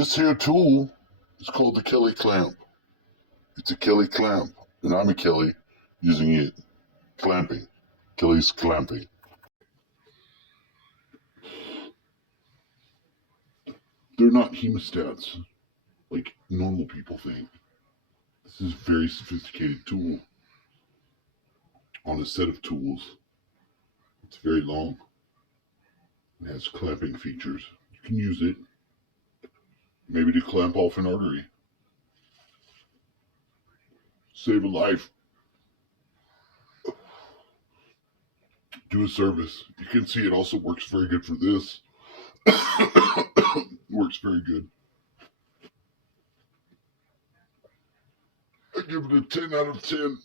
This here tool is called the Kelly clamp. It's a Kelly clamp, and I'm a Kelly using it. Clamping. Kelly's clamping. They're not hemostats like normal people think. This is a very sophisticated tool on a set of tools. It's very long. It has clamping features. You can use it maybe to clamp off an artery. Save a life. Do a service. You can see it also works very good for this. Works very good. I give it a 10 out of 10.